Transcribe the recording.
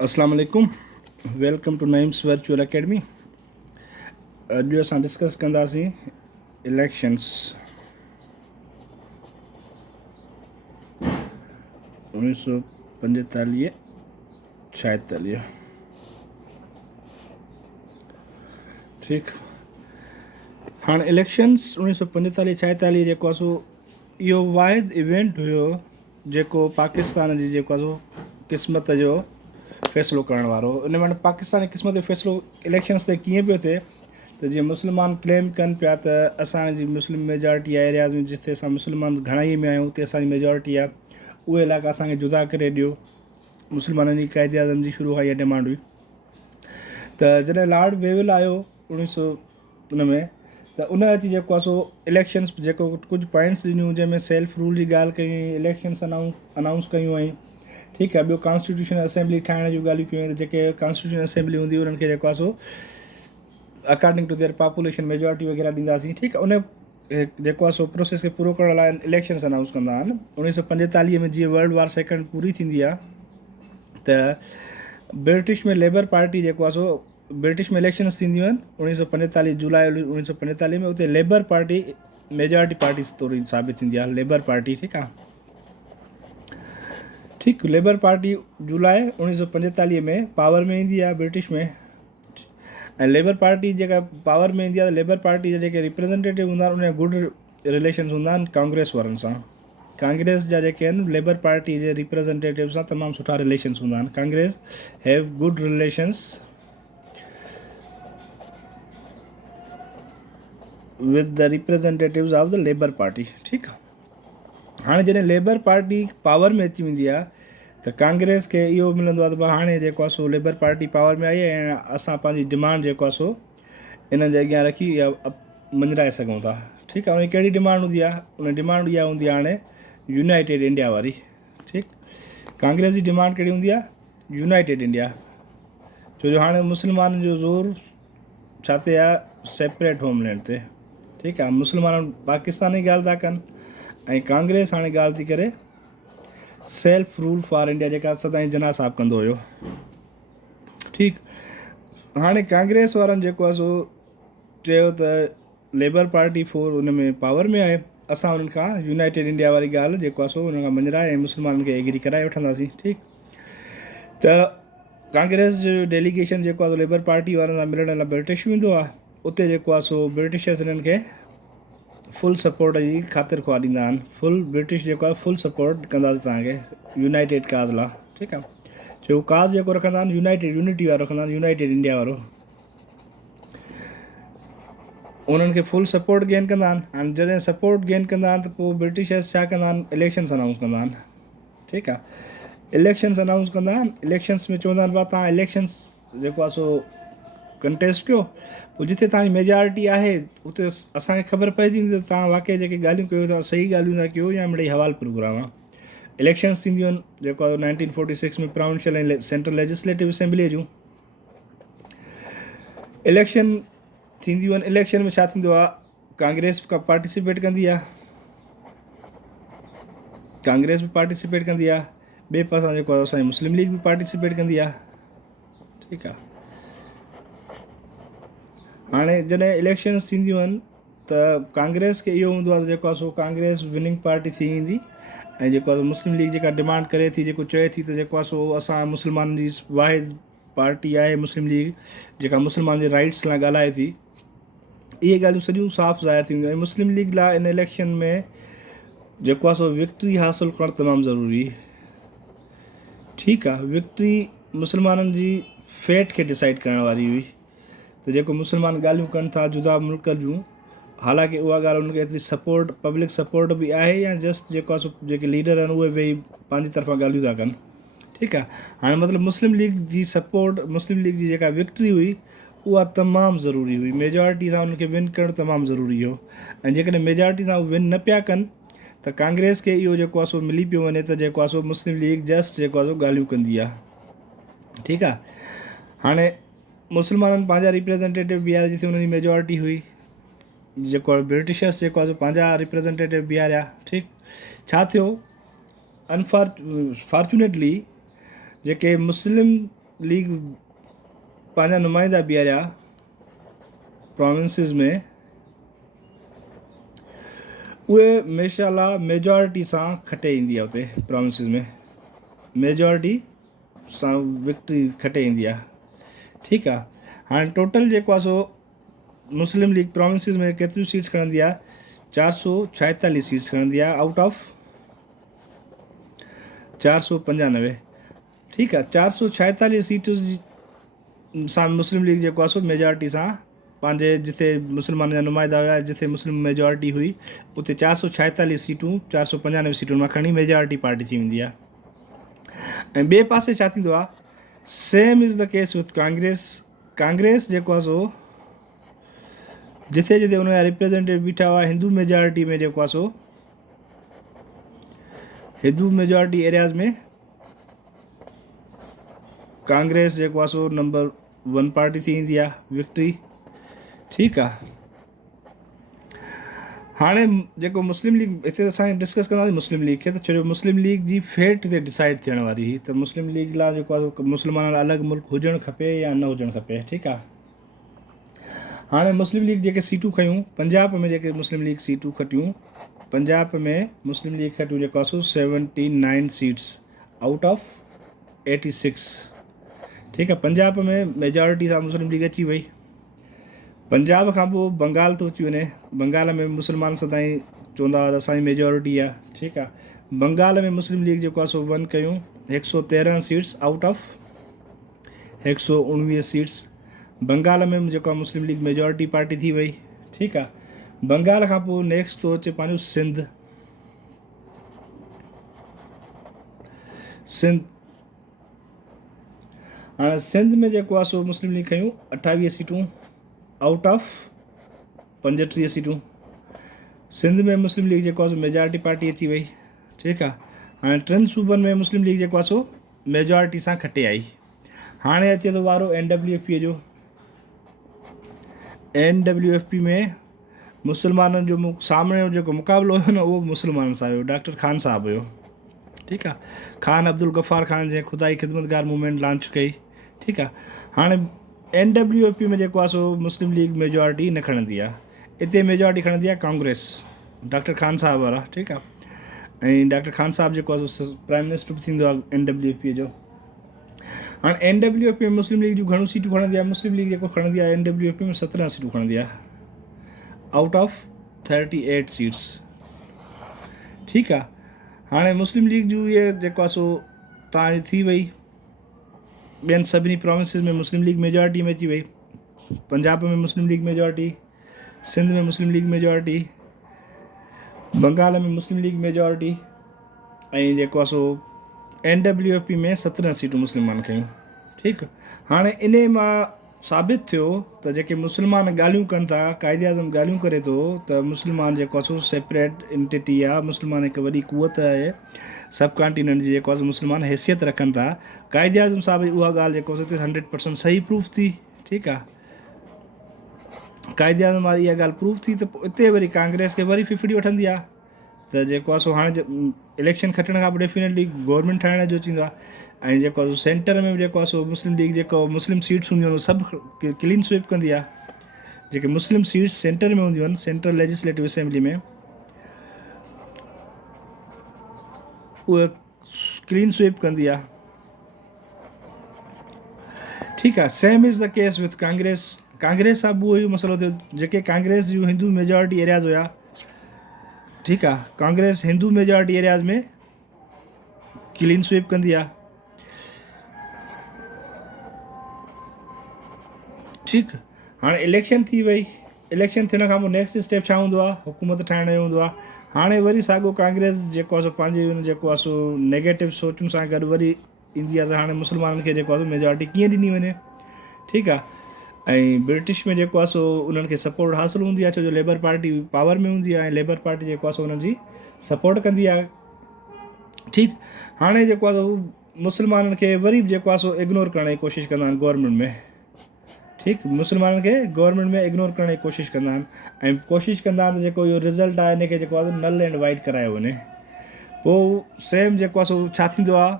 अस्सलाम वालेकुम, welcome to Naeem's virtual academy. अॼु असां डिस्कस कंदासीं इलेक्शंस 1945-46। ठीकु, हाणे इलेक्शंस 1945-46 जेको आहे सो इहो वाहिद इवेंट हुयो जेको पाकिस्तान जी जेको आहे सो क़िस्मत जो फ़ैसिलो करण वारो। इन वटि पाकिस्तान जी क़िस्मत जो फ़ैसिलो इलेक्शन्स ते कीअं पियो थिए त जीअं मुस्लमान क्लेम कनि पिया त असांजी मुस्लिम मेजॉरिटी आहे एरियाज़ में, जिते असां मुस्लमान घणाई में आहियूं उते असांजी मेजॉरिटी आहे, उहे इलाइक़ा असांखे जुदा करे ॾियो। मुस्लमाननि जी क़ाइदे आज़म जी शुरू खां इहा डिमांड हुई। त जॾहिं लॉर्ड वेविल आयो 1900 उन में, त उन अची जेको आहे सो इलेक्शन्स जेको कुझु पॉइंट्स ॾिनियूं, जंहिंमें सेल्फ रूल जी ॻाल्हि कई, इलेक्शन्स अनाउंस कयूं ऐं ठीकु आहे। ॿियो कॉन्स्टिट्यूशन असेंबली ठाहिण जूं ॻाल्हियूं कयूं, जेके कॉन्स्टिट्यूशन असेंबली हूंदी उन्हनि खे जेको आहे so according to their population majority वग़ैरह ॾींदासीं। ठीकु आहे, उन जेको आहे सो प्रोसेस खे पूरो करण लाइ इलेक्शन्स अनाउंस कंदा आहिनि। 1945 में जीअं वर्ल्ड वॉर सेकेंड पूरी थींदी आहे त ब्रिटिश में लेबर पार्टी जेको आहे सो ब्रिटिश में इलेक्शन्स थींदियूं आहिनि 1945 जुलाई 1945 में। उते लेबर पार्टी मेजॉरिटी पार्टी तौरु साबित थींदी आहे, लेबर पार्टी। ठीकु आहे, ठीकु, लेबर पार्टी जुलाई 1945 में पावर में ईंदी आहे ब्रिटिश में। ऐं लेबर पार्टी जेका पावर में ईंदी आहे त लेबर पार्टी जा जेके रिप्रेज़ेंटेटिव हूंदा आहिनि उन गुड रिलेशन्स हूंदा आहिनि कांग्रेस वारनि सां। कांग्रेस जा जेके आहिनि लेबर पार्टी जे रिप्रेज़ेंटेटिव सां तमामु सुठा रिलेशन्स हूंदा आहिनि। Congress have good relations with the representatives of the Labour Party. ठीकु आहे, हाणे जॾहिं लेबर पार्टी पावर में अची वेंदी आहे त कांग्रेस खे इहो मिलंदो आहे त हाणे जेको आहे सो लेबर पार्टी पावर में आई ऐं असां पंहिंजी डिमांड जेको आहे सो इन्हनि जे अॻियां रखी या मंझराए सघूं था। ठीकु आहे, उन कहिड़ी डिमांड हूंदी आहे? उन डिमांड इहा हूंदी आहे हाणे यूनाइटेड इंडिया वारी। ठीकु, कांग्रेस जी डिमांड कहिड़ी हूंदी आहे? United India. छो जो हाणे मुस्लमाननि जो ज़ोर छा ते आहे? सेपरेट होमलैंड ते। ठीकु आहे, मुस्लमान पाकिस्तान जी ॻाल्हि था कनि ऐं कांग्रेस हाणे ॻाल्हि थी करे सेल्फ रूल फॉर इंडिया, जेका सदाईं जना साहब कंदो हुयो। ठीकु, हाणे कांग्रेस वारनि जेको आहे सो चयो त लेबर पार्टी फोर उन में पावर में आहे, असां उन्हनि खां यूनाइटेड इंडिया वारी ॻाल्हि जेको आहे सो उन खां मंझराए ऐं मुस्लमाननि खे एग्री कराए वठंदासीं। ठीकु, त कांग्रेस जो डेलीगेशन जेको आहे लेबर पार्टी वारनि सां मिलण लाइ ब्रिटिश वेंदो आहे। उते जेको आहे सो ब्रिटिशर्स इन्हनि खे फुल सपोर्ट जी ख़ातिर ख़्वाह ॾींदा आहिनि। फुल ब्रिटिश जेको आहे फुल सपोर्ट कंदासीं तव्हांखे यूनाइटेड काज़ लाइ। ठीकु आहे, छो काज़ जेको रखंदा आहिनि यूनाइटेड यूनिटी वारो रखंदा आहिनि, यूनाइटेड इंडिया वारो। उन्हनि खे फुल सपोर्ट गेन कंदा आहिनि। हाणे जॾहिं सपोर्ट गेन कंदा आहिनि त पोइ ब्रिटिशर्स छा कंदा आहिनि? इलेक्शन्स अनाउंस कंदा आहिनि। ठीकु आहे, इलेक्शन्स अनाउंस कंदा आहिनि। इलेक्शन्स में चवंदा आहिनि भाउ तव्हां इलेक्शन्स जेको आहे सो कंटेस्ट कयो, पोइ जिते तव्हांजी मेजॉरिटी आहे उते असांखे ख़बर पइजी वेंदी त तव्हां वाक़ई जेके ॻाल्हियूं कयो था सही ॻाल्हियूं था कयो या मिड़ई हवाल प्रोग्राम आहे। इलेक्शन्स थींदियूं आहिनि जेको आहे 1946 में प्रोविंशियल ऐं सेंट्रल लेजिस्लेटिव असेंबली जूं इलेक्शन थींदियूं आहिनि। इलेक्शन में छा थींदो आहे? कांग्रेस का पार्टिसिपेट कंदी आहे, कांग्रेस बि पार्टिसिपेट कंदी आहे, ॿिए पासां जेको आहे असांजी मुस्लिम लीग बि पार्टिसिपेट कंदी आहे। ठीकु आहे, हाणे जॾहिं इलेक्शन्स थींदियूं आहिनि त कांग्रेस खे इहो हूंदो आहे जेको आहे सो कांग्रेस विनिंग पार्टी थी ईंदी ऐं जेको आहे मुस्लिम लीग जेका डिमांड करे थी, जेको चए थी त जेको आहे सो असां मुस्लमाननि जी वाहिद पार्टी आहे मुस्लिम लीग, जेका मुस्लमान जे राइट्स लाइ ॻाल्हाए थी, इहे ॻाल्हियूं सॼियूं साफ़ु ज़ाहिर थींदियूं। ऐं मुस्लिम लीग लाइ इन इलेक्शन में जेको आहे सो विक्ट्री हासिलु करणु तमामु ज़रूरी। ठीकु आहे, विक्ट्री मुस्लमाननि जी फेट खे डिसाइड करण वारी हुई। त जेको मुस्लमान ॻाल्हियूं कनि था जुदा मुल्क जूं, हालांकि उहा ॻाल्हि उनखे एतिरी सपोर्ट पब्लिक सपोर्ट बि आहे या जस्ट जेको आहे सो जेके लीडर आहिनि उहे वेही पंहिंजी तरफ़ां ॻाल्हियूं था कनि। ठीकु आहे, हाणे मतिलबु मुस्लिम लीग जी सपोर्ट, मुस्लिम लीग जी जेका विक्ट्री हुई उहा तमामु ज़रूरी हुई। मेजॉरिटी सां उनखे विन करणु तमामु ज़रूरी हो। ऐं जेकॾहिं मेजॉरिटी सां विन न पिया कनि त कांग्रेस खे इहो जेको आहे सो मिली पियो वञे त जेको आहे सो मुस्लिम लीग जस्ट जेको आहे सो ॻाल्हियूं कंदी आहे। ठीकु आहे, हाणे मुस्लमाननि पंहिंजा रिप्रेज़ेंटेटिव बीहारे जिते हुनजी मेजॉरिटी हुई, जेको आहे ब्रिटिशर्स जेको आहे पंहिंजा रिप्रेज़ेंटेटिव बीहारिया। ठीकु, छा थियो? फॉर्चुनेटली जेके मुस्लिम लीग पंहिंजा नुमाइंदा बीहारिया प्रोविंसिस में, उहे माशाल्लाह मेजॉरिटी सां खटे ईंदी आहे। उते प्रोविंसिस में मेजॉरिटी सां विक्ट्री खटे ईंदी आहे। ठीकु आहे। हाणे टोटल जेको आहे सो मुस्लिम लीग प्रोविंसिस में केतिरियूं सीट्स खणंदी आहे? 446 सीट्स खणंदी आहे आउट ऑफ 495। ठीकु आहे। 446 सीटूं सां मुस्लिम लीग जेको आहे सो मेजॉरिटी सां पंहिंजे जिथे मुस्लमान जा नुमाइंदा हुआ, जिथे मुस्लिम मेजॉरिटी हुई, उते 446 सीटूं 495 सीटुनि मां खणी मेजॉरिटी पार्टी थी वेंदी आहे। ऐं ॿिए पासे छा थींदो आहे? Same is the case with Congress. कांग्रेस जेको आहे सो जिथे जिथे हुनजा रिप्रेजेंटेटिव बीठा हुआ हिंदू मेजॉरिटी में, जेको आहे सो हिंदू मेजॉरिटी एरियाज़ में कांग्रेस जेको आहे सो नंबर 1 पार्टी थी ईंदी आहे, विक्ट्री। ठीकु आहे। हाणे जेको मुस्लिम लीग हिते असां डिस्कस कंदासीं मुस्लिम लीग खे, त छो जो मुस्लिम लीग जी फेट ते डिसाइड थियण वारी हुई त मुस्लिम लीग लाइ जेको आहे मुस्लमाननि लाइ अलॻि मुल्क हुजणु खपे या न हुजणु खपे। ठीकु आहे। हाणे मुस्लिम लीग जेके सीटूं खयूं पंजाब में, जेके मुस्लिम लीग सीटूं खटियूं पंजाब में, मुस्लिम लीग खटियूं जेको आहे सो 79 सीट्स आउट ऑफ 86। ठीकु आहे। पंजाब में मेजॉरिटी सां मुस्लिम लीग अची वई। पंजाब खां पोइ बंगाल थो अची वञे। बंगाल में मुस्लमान सदाईं चवंदा हुआ त असांजी मेजॉरिटी आहे। ठीकु आहे। बंगाल में मुस्लिम लीग जेको आहे सो 1 कयूं 113 seats out of 119 seats. Bengal में जेको आहे मुस्लिम लीग मेजॉरिटी पार्टी थी वई। ठीकु आहे। बंगाल खां पोइ नेक्स्ट थो अचे पंहिंजो सिंध। हाणे सिंध में जेको आहे सो मुस्लिम लीग खयूं 28 सीटूं आउट ऑफ 35 सीटूं। सिंध में मुस्लिम लीग जेको आहे सो मेजॉरिटी पार्टी अची वई। ठीकु आहे। हाणे 3 सूबनि में मुस्लिम लीग जेको आहे सो मेजॉरिटी सां खटे आई। हाणे अचे थो वारो NWFP जो। NWFP में मुस्लमाननि जो सामने जो जेको मुक़ाबिलो हुयो न, उहो मुस्लमाननि सां हुयो। डॉक्टर ख़ान साहबु हुयो। ठीकु आहे। ख़ान अब्दुल गफ़ार ख़ान जंहिं ख़ुदाई ख़िदमतगार मूवमेंट लॉन्च कई। ठीकु आहे। हाणे NWFP में जेको आहे सो मुस्लिम लीग मेजॉरिटी न खणंदी आहे। हिते मेजॉरिटी खणंदी आहे कांग्रेस, डॉक्टर ख़ान साहब वारा। ठीकु आहे। ऐं डॉक्टर ख़ान साहब जेको आहे सो प्राइम मिनिस्टर बि थींदो आहे NWFP जो। हाणे NWFP में मुस्लिम लीग जूं घणियूं सीटूं खणंदी आहे? मुस्लिम लीग जेको खणंदी आहे NWFP में 17 सीटूं खणंदी आहे आउट ऑफ 38 सीट्स। ठीकु आहे। हाणे मुस्लिम लीग जूं इहे जेको आहे सो तव्हांजी थी वई। ॿियनि सभिनी प्रोविंसिस में मुस्लिम लीग मेजॉरिटी में अची वई। पंजाब में मुस्लिम लीग मेजॉरिटी, सिंध में मुस्लिम लीग मेजॉरिटी, बंगाल में मुस्लिम लीग मेजॉरिटी, ऐं जेको आहे सो NWFP में 17 सीटूं मुस्लमान खयूं। ठीकु। हाणे इन मां साबित थियो त जेके मुस्लमान ॻाल्हियूं कनि था, क़ाइदे आज़म ॻाल्हियूं करे थो त मुस्लमान जेको आहे सो सेपरेट एंटिटी आहे, मुस्लमान हिकु वॾी क़ुवत आहे सब कॉन्टिनेंट जी, जेको आहे मुस्लमान हैसियत रखनि था। क़ाइदे आज़म साहब जी उहा ॻाल्हि जेको आहे 100% सही प्रूफ थी। ठीकु आहे। क़ाइदे आज़म वारी इहा ॻाल्हि प्रूफ थी त पोइ हिते वरी कांग्रेस खे वरी फिफड़ी वठंदी आहे त जेको आहे सो हाणे इलेक्शन खटण खां पोइ डेफिनेटली गवर्नमेंट ठाहिण जो थींदो आहे। ऐं जेको आहे सेंटर में जेको आहे सो मुस्लिम लीग जेको मुस्लिम सीट्स हूंदियूं आहिनि सभु क्लीन स्वीप कंदी आहे। जेके मुस्लिम सीट्स सेंटर में हूंदियूं आहिनि, सेंट्रल लेजिस्लेटिव असेंबली में, उहा क्लीन स्वीप कंदी आहे। ठीकु आहे। Same is the case with Congress. कांग्रेस सां बि उहो ई मसइलो थियो। जेके कांग्रेस जूं हिंदू मेजॉरिटी एरियाज़ हुया, ठीकु आहे, कांग्रेस हिंदू मेजॉरिटी एरियाज़ में क्लीन स्वीप कंदी आहे। ठीकु। हाणे इलेक्शन थी वई। इलेक्शन थियण खां पोइ नेक्स्ट स्टेप छा हूंदो आहे? हुकूमत ठाहिण जो हूंदो आहे। हाणे वरी साॻियो कांग्रेस जेको आहे सो पंहिंजे जेको आहे सो नेगेटिव सोचुनि सां गॾु वरी ईंदी आहे त हाणे मुस्लमाननि खे जेको आहे सो मेजॉरिटी कीअं ॾिनी वञे। ठीकु आहे। ऐं ब्रिटिश में जेको आहे सो उन्हनि खे सपोर्ट हासिलु हूंदी आहे, छो जो लेबर पार्टी पावर में हूंदी आहे ऐं लेबर पार्टी जेको आहे सो उन्हनि जी सपोर्ट कंदी आहे। ठीकु। हाणे जेको आहे सो मुस्लमाननि खे वरी जेको आहे सो इग्नोर करण जी कोशिशि कंदा आहिनि गवर्नमेंट में। ठीकु। मुस्लमाननि खे गवर्नमेंट में इग्नोर करण जी कोशिशि कंदा आहिनि ऐं कोशिशि कंदा आहिनि त जेको इहो रिज़ल्ट आहे हिनखे जेको आहे नल एंड वाइट करायो वञे। पोइ सेम जेको आहे सो छा थींदो आहे?